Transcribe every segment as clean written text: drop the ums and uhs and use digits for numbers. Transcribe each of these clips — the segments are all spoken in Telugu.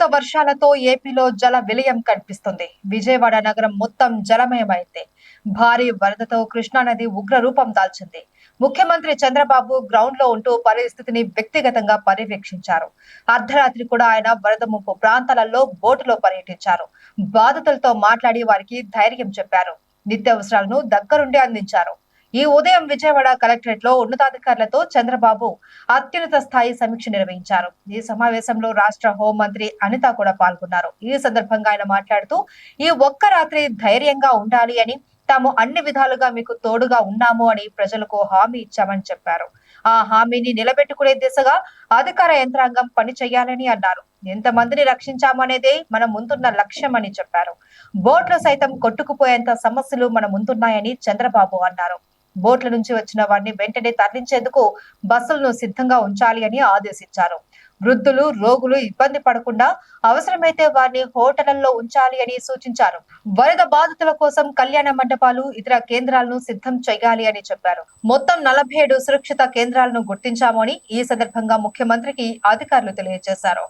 అకుపాత వర్షాలతో ఏపీలో జల విలయం కనిపిస్తుంది. విజయవాడ నగరం మొత్తం జలమయమైంది. భారీ వరదతో కృష్ణానది ఉగ్ర రూపం దాల్చింది. ముఖ్యమంత్రి చంద్రబాబు గ్రౌండ్ లో ఉంటూ పరిస్థితిని వ్యక్తిగతంగా పర్యవేక్షించారు. అర్ధరాత్రి కూడా ఆయన వరద ముంపు ప్రాంతాలలో బోటులో పర్యటించారు. బాధితులతో మాట్లాడి వారికి ధైర్యం చెప్పారు. నిత్యావసరాలను దగ్గరుండి అందించారు. ఈ ఉదయం విజయవాడ కలెక్టరేట్ లో ఉన్నతాధికారులతో చంద్రబాబు అత్యున్నత స్థాయి సమీక్ష నిర్వహించారు. ఈ సమావేశంలో రాష్ట్ర హోంమంత్రి అనిత కూడా పాల్గొన్నారు. ఈ సందర్భంగా ఆయన మాట్లాడుతూ ఈ ఒక్క రాత్రి ధైర్యంగా ఉండాలి అని, తాము అన్ని విధాలుగా మీకు తోడుగా ఉన్నాము అని ప్రజలకు హామీ ఇచ్చామని చెప్పారు. ఆ హామీని నిలబెట్టుకునే దిశగా అధికార యంత్రాంగం పని చేయాలని అన్నారు. ఎంతమందిని రక్షించామనేదే మన ముందున్న లక్ష్యం అని చెప్పారు. బోట్లు సైతం కొట్టుకుపోయేంత సమస్యలు మన ముందున్నాయని చంద్రబాబు అన్నారు. బోట్ల నుంచి వచ్చిన వారిని వెంటనే తరలించేందుకు బస్సులను సిద్ధంగా ఉంచాలి అని ఆదేశించారు. వృద్ధులు, రోగులు ఇబ్బంది పడకుండా అవసరమైతే వారిని హోటళ్లలో ఉంచాలి అని సూచించారు. వరద బాధితుల కోసం కళ్యాణ మండపాలు, ఇతర కేంద్రాలను సిద్ధం చేయాలి అని చెప్పారు. మొత్తం 47 సురక్షిత కేంద్రాలను గుర్తించామని ఈ సందర్భంగా ముఖ్యమంత్రికి అధికారులు తెలియజేశారు.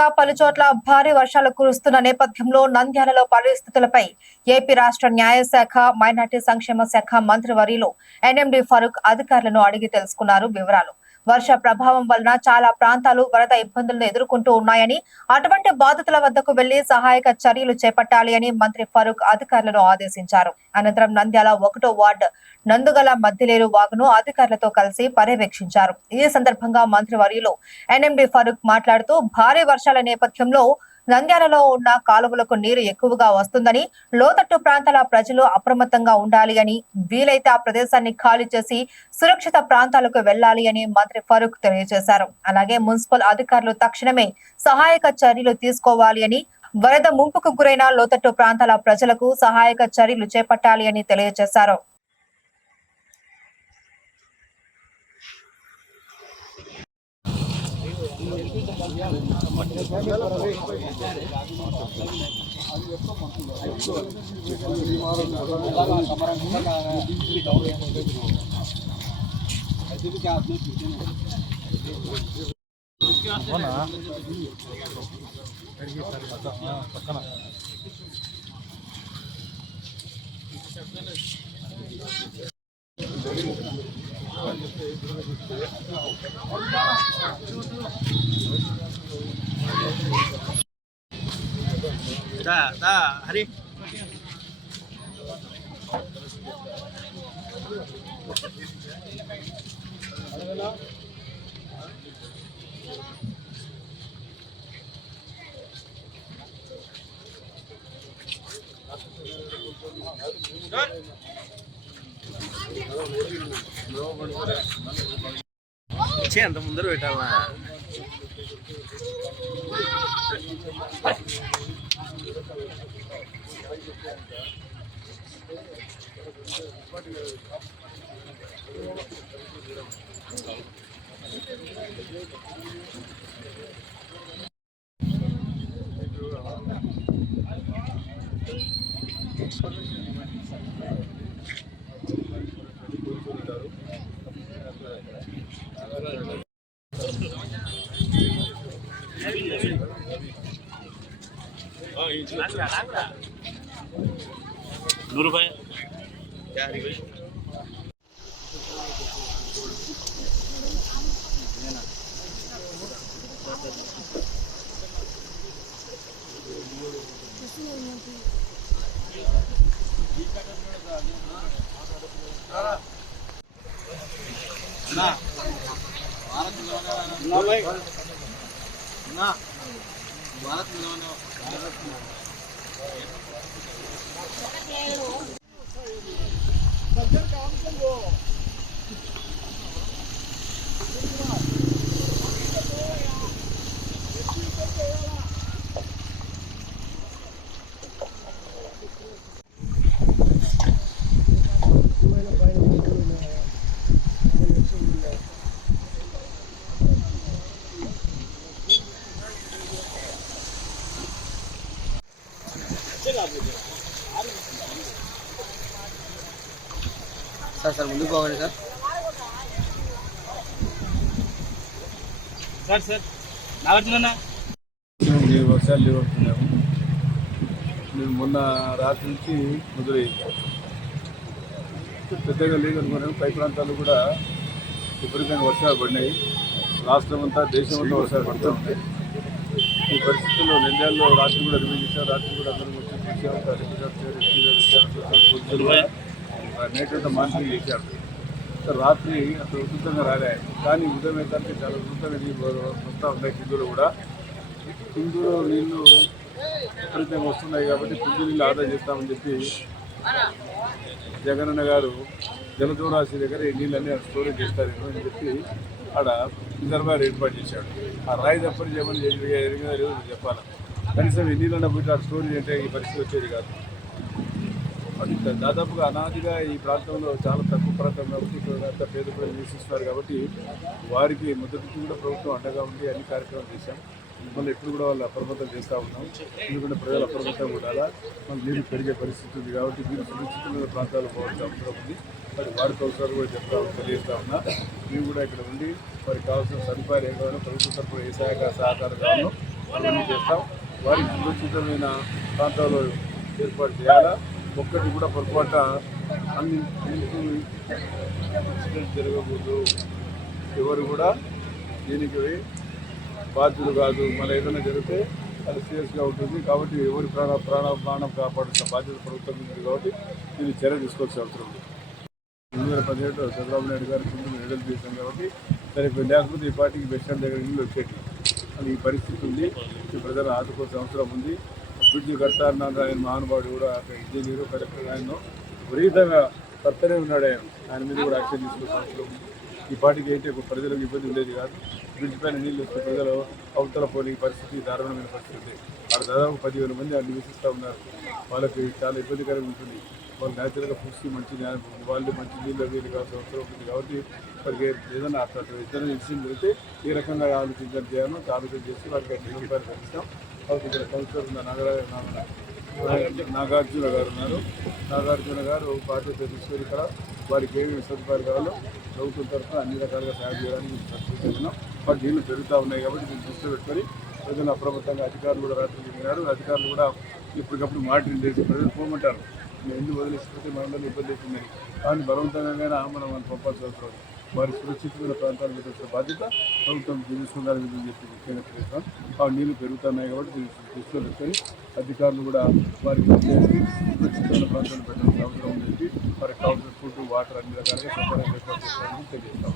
వ్యాప్తంగా పలుచోట్ల భారీ వర్షాలు కురుస్తున్న నేపథ్యంలో నంద్యాలలో పరిస్థితులపై ఏపీ రాష్ట్ర న్యాయశాఖ మైనార్టీ సంక్షేమ శాఖ మంత్రివర్యులు ఎన్ఎండి ఫరూక్ అధికారులను అడిగి తెలుసుకున్నారు వివరాలు. వర్ష ప్రభావం వలన చాలా ప్రాంతాలు వరద ఇబ్బందులను ఎదుర్కొంటూ ఉన్నాయని, అటువంటి బాధితుల వద్దకు వెళ్లి సహాయక చర్యలు చేపట్టాలి అని మంత్రి ఫరూక్ అధికారులను ఆదేశించారు. అనంతరం నంద్యాల 1వ వార్డు నందుగల మద్దిలేరు వాగును అధికారులతో కలిసి పర్యవేక్షించారు. ఈ సందర్భంగా మంత్రివర్యులు ఎన్ఎండి ఫరూక్ మాట్లాడుతూ భారీ వర్షాల నేపథ్యంలో నంద్యాలలో ఉన్న కాలువలకు నీరు ఎక్కువగా వస్తుందని, లోతట్టు ప్రాంతాల ప్రజలు అప్రమత్తంగా ఉండాలి అని, వీలైతే ఆ ప్రదేశాన్ని ఖాళీ చేసి సురక్షిత ప్రాంతాలకు వెళ్లాలి అని మంత్రి ఫరూక్ తెలియజేశారు. అలాగే మున్సిపల్ అధికారులు తక్షణమే సహాయక చర్యలు తీసుకోవాలి అని, వరద ముంపుకు గురైన లోతట్టు ప్రాంతాల ప్రజలకు సహాయక చర్యలు చేపట్టాలి అని తెలియజేశారు. హరి అంత ముందర పెట్టాలా ₹100 क्या సార్ ముందుకు పోవాలి సార్ నాగార్జున వర్షాలు లేవుతున్నాము. మేము మొన్న రాత్రి నుంచి మొదలయ్యాం. పెద్దగా లేదనుకున్నాము. పై ప్రాంతాలు కూడా విపరీతంగా వర్షాలు పడినాయి. రాష్ట్రం అంతా దేశం అంతా వర్షాలు పడుతూ ఉంటాయి. ఈ పరిస్థితుల్లో నంద్యాలలో రాత్రి కూడా రిలీజ్ చేశారు. రాత్రి కూడా అందరం వచ్చి నేటంతా మానిటరింగ్ చేశారు. రాత్రి అసలు ఉధృతంగా రాలే, కానీ ఉదయం అయితే చాలా ఉధృతంగా నీళ్ళు వస్తూ ఉన్నాయి. కిందులో కూడా కిందులో నీళ్లు విపరీతంగా వస్తున్నాయి కాబట్టి కింది నీళ్ళు ఆదా చేస్తామని చెప్పి జగనన్న గారు జలజోరాశి దగ్గర ఈ నీళ్ళన్నీ స్టోరేజ్ చేస్తారు అని చెప్పి ఆడ రిజర్వాయర్ ఏర్పాటు చేశాడు. ఆ రాయి తప్పని చెప్పని చెప్పాలి. కనీసం ఈ నీళ్ళన్న పోయి ఆడ స్టోరేజ్ అంటే ఈ పరిస్థితి వచ్చేది కాదు. దాదాపుగా అనాదిగా ఈ ప్రాంతంలో చాలా తక్కువ ప్రాంతం కాబట్టి ఇక్కడ పేద ప్రజలు నివసిస్తున్నారు కాబట్టి వారికి మొదటి కూడా ప్రభుత్వం అండగా ఉండి అన్ని కార్యక్రమాలు చేశాం. మళ్ళీ ఎప్పుడు కూడా వాళ్ళు అప్రమత్తం చేస్తూ ఉన్నాం. ఎందుకంటే ప్రజలు అప్రమత్తంగా ఉండాలా. మళ్ళీ నీరు పెరిగే పరిస్థితి ఉంది కాబట్టి మీరు సురక్షితమైన ప్రాంతాలు పోవాల్సిన అవసరం ఉంది. మరి వారికి అవసరాలు కూడా తెలియజేస్తా ఉన్నా. మేము కూడా ఇక్కడ ఉండి వారికి కావాల్సిన సదుపాయాలు ఏం కావాలో ప్రభుత్వ తరఫున ఏ సహాయక సహకారం కావాలో అవన్నీ చేస్తాం. వారికి సురక్షితమైన ప్రాంతాల్లో ఏర్పాటు చేయాలా. ఒక్కటి కూడా పొరపాట అన్ని ఇన్సిడెంట్ జరగకూడదు. ఎవరు కూడా దీనికి బాధ్యులు కాదు. మన ఏదైనా జరిగితే అది సీరియస్గా ఉంటుంది. కాబట్టి ఎవరి ప్రాణం కాపాడుతున్న బాధ్యత ప్రభుత్వం ఉంది. కాబట్టి దీన్ని చర్య తీసుకోవాల్సిన అవసరం ఉంది. 2017 చంద్రబాబు నాయుడు గారి ముందు విడుదల చేశాం కాబట్టి సరే, లేకపోతే ఈ పార్టీకి బస్ స్టాండ్ దగ్గర నీళ్ళు వచ్చేటి అని ఈ పరిస్థితి ఉంది. ఈ ప్రజలు ఆదుకోవాల్సిన అవసరం ఉంది. బ్రిడ్జి కడతారన్నారు ఆయన మహానుభావుడు కూడా ఇంజనీరు కలెక్టర్ ఆయన విపరీతంగా కర్తనే ఉన్నాడు. ఆయన మీద కూడా యాక్షన్ తీసుకోవాల్సిన అవసరం ఉంది. ఈ పార్టీకి అయితే ప్రజలకు ఇబ్బంది ఉండేది కాదు. బ్రిడ్జ్ పైన నీళ్ళు వస్తే ప్రజలు అవతల పోనీ పరిస్థితి దారుణమైన పరిస్థితి. అక్కడ దాదాపు 10,000 మంది అక్కడ నివసిస్తూ ఉన్నారు. వాళ్ళకి చాలా ఇబ్బందికరంగా ఉంటుంది. వాళ్ళు న్యాచురల్గా పుష్టి మంచి వాళ్ళు మంచి నీళ్ళు వీళ్ళు కావాల్సిన అవసరం ఉంటుంది. కాబట్టి వారికి ఏదైనా అట్లా ఇద్దరు ఇన్సిడెంట్ అయితే ఏ రకంగా ఆలోచించాలి చేయాలో ఆలోచన చేసి వారికి 5 రూపాయలు కల్పిస్తాం. కాబట్టి ఇక్కడ కౌన్సిలర్ ఉన్న నాగార్జున గారు ఉన్నారు. నాగార్జున గారు బాధ్యత తీసుకొని ఇక్కడ వారికి ఏమేమి సదుపాయాలు కావాలో ప్రభుత్వం తరఫున అన్ని రకాలుగా తయారు చేయడానికి ప్రయత్నిస్తున్నాం. వాటి నీళ్ళు పెరుగుతూ ఉన్నాయి కాబట్టి దీన్ని దృష్టిలో పెట్టుకొని ప్రజలు అప్రమత్తంగా అధికారులు కూడా రాత్రి తిరిగినారు. అధికారులు కూడా ఇప్పటికప్పుడు మానిటరింగ్ చేసి ప్రజలు పోమంటారు. ఎందుకు వదిలేసిపోతే మనందరినీ ఇబ్బంది అవుతున్నాయి. కానీ బలవంతంగా మనం పంపాల్సిన అవసరం. వారి సురక్షితమైన ప్రాంతాలు పెట్టాల్సిన బాధ్యత ప్రభుత్వం తీసుకుంటారని చెప్పి ముఖ్యంగా చేస్తాం. ఆ నీళ్లు పెరుగుతున్నాయి కాబట్టి దీన్ని దృష్టిలో పెట్టుకొని అధికారులు కూడా వారికి సురక్షితమైన ప్రాంతాలు పెట్టాల్సిన అవసరం ఉంది. వారికి కావాల్సిన ఫుడ్ వాటర్ అన్ని రకాలుగా సౌకర్యాలు ఏర్పాటు చేస్తారని తెలియజేస్తాం.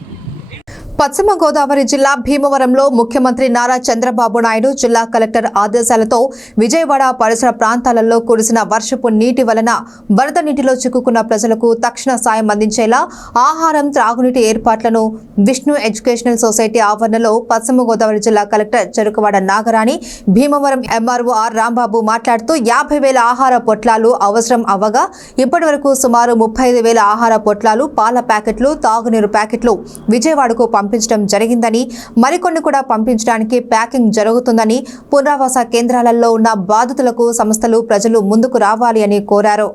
పశ్చిమ గోదావరి జిల్లా భీమవరంలో ముఖ్యమంత్రి నారా చంద్రబాబు నాయుడు జిల్లా కలెక్టర్ ఆదేశాలతో విజయవాడ పరిసర ప్రాంతాలలో కురిసిన వర్షపు నీటి వలన వరద నీటిలో చిక్కుకున్న ప్రజలకు తక్షణ సాయం అందించేలా ఆహారం, త్రాగునీటి ఏర్పాట్లను విష్ణు ఎడ్యుకేషనల్ సొసైటీ ఆవరణలో పశ్చిమ గోదావరి జిల్లా collector Cherukuvada Nagarani, Bhimavaram MRO R Rambabu మాట్లాడుతూ 50,000 ఆహార పొట్లాలు అవసరం అవ్వగా ఇప్పటి వరకు సుమారు 35,000 ఆహార పొట్లాలు, పాల ప్యాకెట్లు, తాగునీరు ప్యాకెట్లు విజయవాడకు పంపించడం జరిగిందని, మరికొన్ని కూడా పంపించడానికి ప్యాకింగ్ జరుగుతుందని, పునరావాస కేంద్రాలలో ఉన్న బాధితులకు సంస్థలు, ప్రజలు ముందుకు రావాలి అని కోరారు.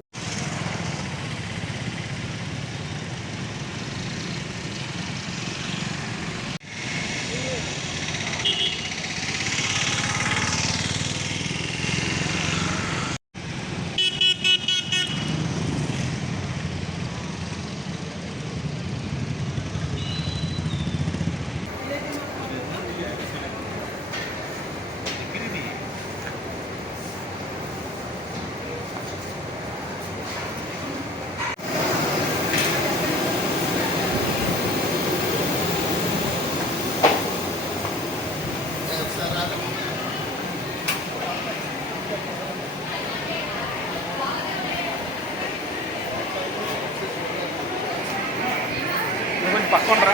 పక్కన రా.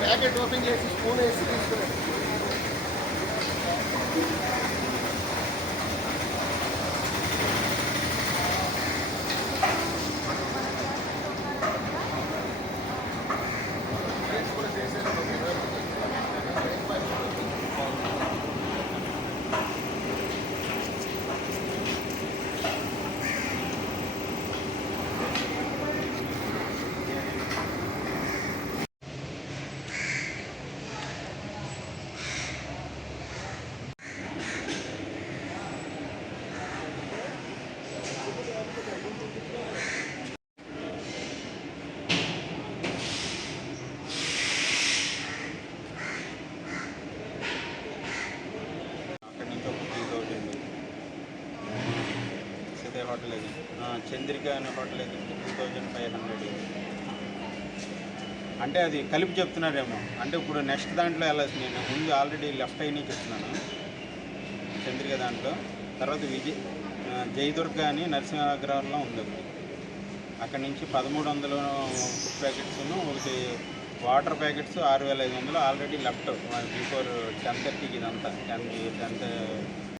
ప్యాకెట్ ఓపెన్ చేసి స్పూన్ వేసి తీసుకురండి. హోటల్ ఇది చంద్రిక అనే హోటల్ ఇది 2500. అంటే అది కలిపి చెప్తున్నారేమో. అంటే ఇప్పుడు నెక్స్ట్ దాంట్లో వెళ్ళాల్సి నేను ముందు ఆల్రెడీ లెఫ్ట్ అయినా చెప్తున్నాను చంద్రిక దాంట్లో. తర్వాత జయదుర్గ అని నరసింహాగ్రహాల్లో ఉంది ఒకటి. అక్కడి నుంచి 1300 ఫుడ్ ప్యాకెట్స్ను, ఒకటి water packets 6500 already left before 10:30కి ఇదంతా 10